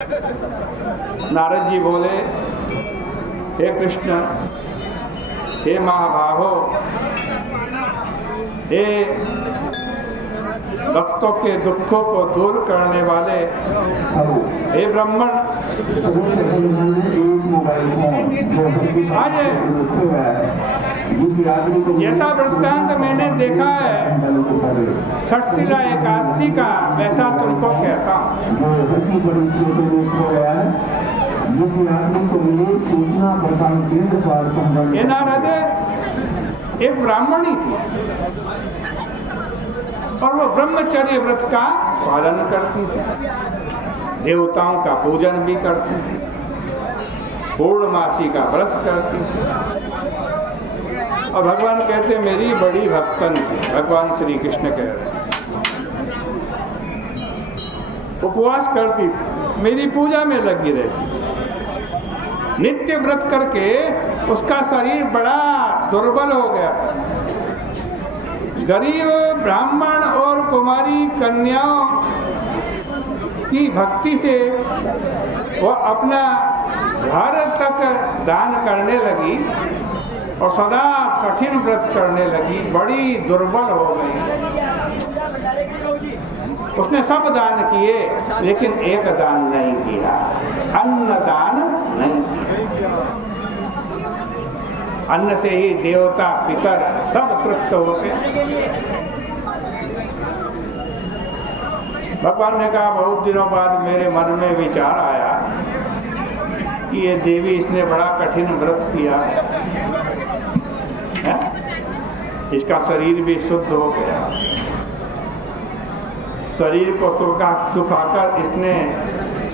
नारद जी बोले, हे कृष्ण, हे महाभाहो, हे भक्तों के दुखों को दूर करने वाले, हे ब्राह्मण, आज जैसा वृत्तांत मैंने देखा है षटशिला एकादशी का, वैसा तुमको कहता हूँ। ये नारद एक ब्राह्मणी थी और वो ब्रह्मचर्य व्रत का पालन करती थी, देवताओं का पूजन भी करती थी, पूर्णमासी का व्रत करती थी। और भगवान कहते मेरी बड़ी भक्तन थी। भगवान श्री कृष्ण कह रहे उपवास करती थी, मेरी पूजा में लगी रहती थी, नित्य व्रत करके उसका शरीर बड़ा दुर्बल हो गया था। गरीब ब्राह्मण और कुमारी कन्याओं की भक्ति से वह अपना घर तक दान करने लगी और सदा कठिन व्रत करने लगी, बड़ी दुर्बल हो गई। उसने सब दान किए लेकिन एक दान नहीं किया, अन्न दान नहीं किया। अन्न से ही देवता पितर सब तृप्त होते। भगवान ने कहा, बहुत दिनों बाद मेरे मन में विचार आया कि ये देवी, इसने बड़ा कठिन व्रत किया है, इसका शरीर भी शुद्ध हो गया, शरीर को सुखाकर इसने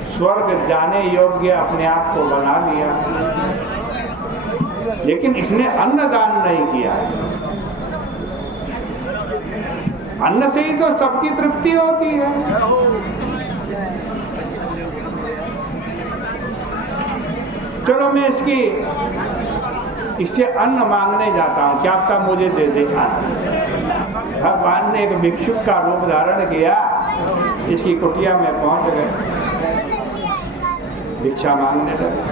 स्वर्ग जाने योग्य अपने आप को बना लिया, लेकिन इसने अन्न दान नहीं किया। अन्न से ही तो सबकी तृप्ति होती है। चलो मैं इससे अन्न मांगने जाता हूँ, क्या पता मुझे दे दे अन्न। भगवान ने एक भिक्षुक का रूप धारण किया, इसकी कुटिया में पहुंच गए, भिक्षा मांगने लगे।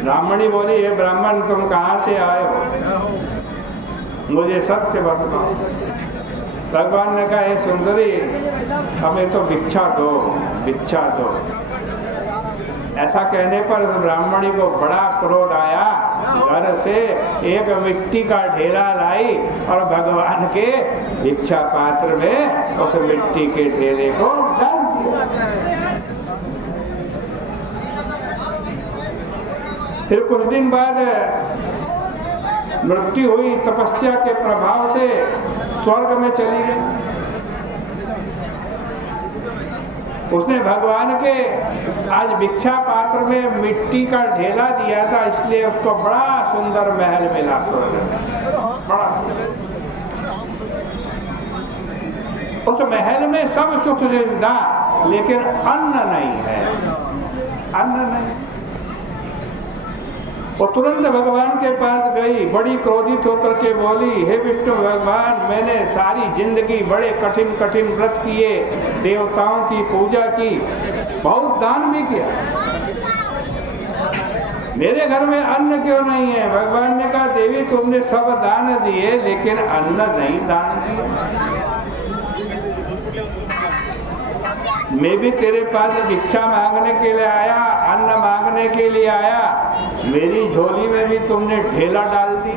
ब्राह्मणी बोली, हे ब्राह्मण, तुम कहाँ से आए हो, मुझे सत्य बताओ। भगवान ने कहा, हे सुंदरी, हमें तो भिक्षा दो, भिक्षा दो। ऐसा कहने पर ब्राह्मणी को बड़ा क्रोध आया, घर से एक मिट्टी का ढेला लाई और भगवान के भिक्षा पात्र में उस मिट्टी के ढेले को डाल दिया। फिर कुछ दिन बाद मृत्यु हुई, तपस्या के प्रभाव से स्वर्ग में चली गई। उसने भगवान के आज भिक्षा पात्र में मिट्टी का ढेला दिया था, इसलिए उसको बड़ा सुंदर महल मिला स्वर्ग में, बड़ा सुंदर। उस महल में सब सुख सुविधा, लेकिन अन्न नहीं है, अन्न नहीं। वो तुरंत भगवान के पास गई, बड़ी क्रोधित होकर के बोली, हे विष्णु भगवान, मैंने सारी जिंदगी बड़े कठिन कठिन व्रत किए, देवताओं की पूजा की, बहुत दान भी किया, मेरे घर में अन्न क्यों नहीं है? भगवान ने कहा, देवी, तुमने सब दान दिए लेकिन अन्न नहीं दान दिया। मैं भी तेरे पास भिक्षा मांगने के लिए आया, अन्न मांगने के लिए आया, मेरी झोली में भी तुमने ढेला डाल दी।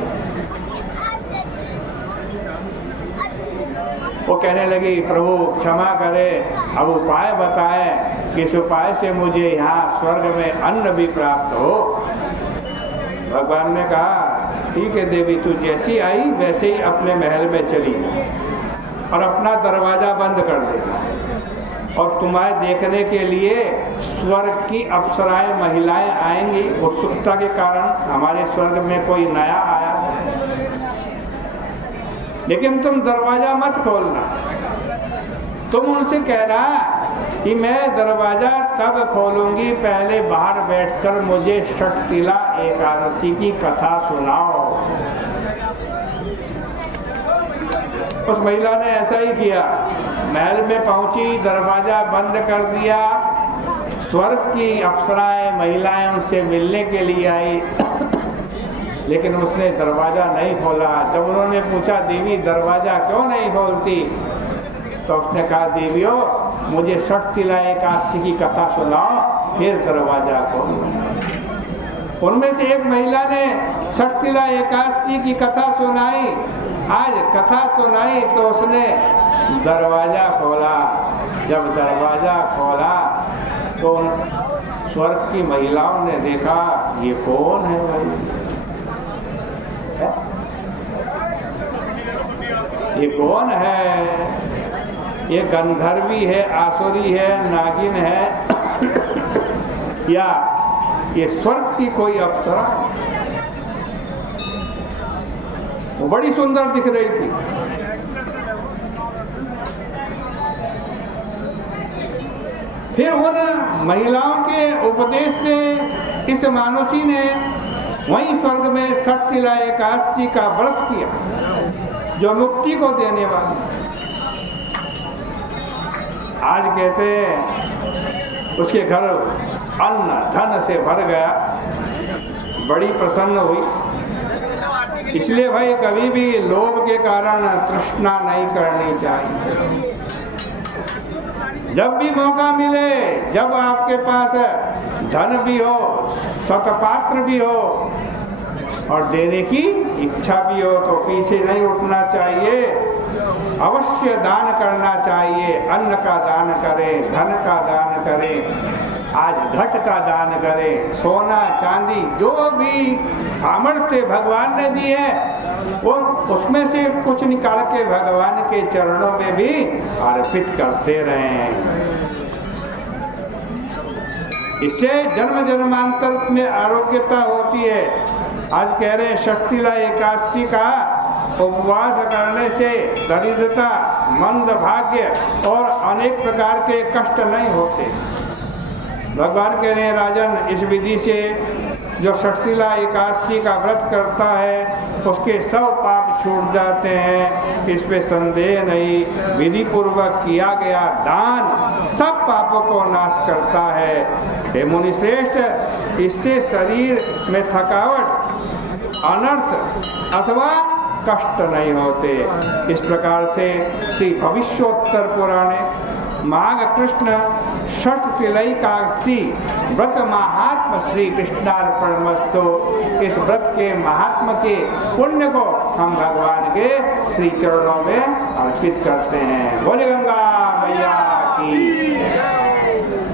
वो कहने लगी, प्रभु क्षमा करे, अब उपाय बताए, किस उपाय से मुझे यहाँ स्वर्ग में अन्न भी प्राप्त हो। भगवान ने कहा, ठीक है देवी, तू जैसी आई वैसे ही अपने महल में चली जा और अपना दरवाजा बंद कर देना, और तुम्हारे देखने के लिए स्वर्ग की अप्सराएं महिलाएं आएंगी। उत्सुकता के कारण हमारे स्वर्ग में कोई नया आया है, लेकिन तुम दरवाजा मत खोलना। तुम उनसे कहना कि मैं दरवाजा तब खोलूंगी, पहले बाहर बैठकर मुझे षटशिला एकादशी की कथा सुनाओ। उस महिला ने ऐसा ही किया, महल में पहुंची, दरवाजा बंद कर दिया स्वर्ग की अप्सराएं महिलाएं उनसे मिलने के लिए आई, लेकिन उसने दरवाज़ा नहीं खोला। जब उन्होंने पूछा देवी दरवाज़ा क्यों नहीं खोलती, तो उसने कहा देवियों मुझे षटतिला एकादशी की कथा सुनाओ फिर दरवाज़ा खोलो। उनमें से एक महिला ने षटतिला एकादशी की कथा सुनाई। आज कथा सुनाई तो उसने दरवाज़ा खोला। जब दरवाज़ा खोला तो स्वर्ग की महिलाओं ने देखा ये कौन है भाई, ये कौन है, ये गंधर्वी है, आसुरी है, नागिन है या ये स्वर्ग की कोई अप्सरा। वो बड़ी सुंदर दिख रही थी। फिर उन महिलाओं के उपदेश से इस मानुषी ने वहीं स्वर्ग में षटतिला एकादशी का व्रत किया, जो मुक्ति को देने वाला। आज कहते हैं उसके घर अन्न धन से भर गया, बड़ी प्रसन्न हुई। इसलिए भाई कभी भी लोभ के कारण तृष्णा नहीं करनी चाहिए। जब भी मौका मिले, जब आपके पास धन भी हो, सतपात्र भी हो और देने की इच्छा भी हो, तो पीछे नहीं उठना चाहिए। अवश्य दान करना चाहिए। अन्न का दान करें, धन का दान करें, आज घट का दान करें, सोना चांदी जो भी सामर्थ्य भगवान ने दी है वो उसमें से कुछ निकाल के भगवान के चरणों में भी अर्पित करते रहें। इससे जन्म जन्मांतर में आरोग्यता होती है। आज कह रहे हैं षटतिला एकादशी का उपवास करने से दरिद्रता, मंद भाग्य और अनेक प्रकार के कष्ट नहीं होते। भगवान कह रहे हैं राजन, इस विधि से जो षटतिला एकादशी का व्रत करता है उसके सब पाप छूट जाते हैं, इस पे संदेह नहीं। विधि पूर्वक किया गया दान सब पापों को नाश करता है। हे मुनिश्रेष्ठ, इससे शरीर में थकावट, अनर्थ अथवा कष्ट नहीं होते। इस प्रकार से श्री भविष्योत्तर पुराणे माघ कृष्ण षटतिलैकादशी व्रत महात्म श्री कृष्णार्पणमस्तु। इस व्रत के महात्म के पुण्य को हम भगवान के श्री चरणों में अर्पित करते हैं। बोले गंगा मैया की।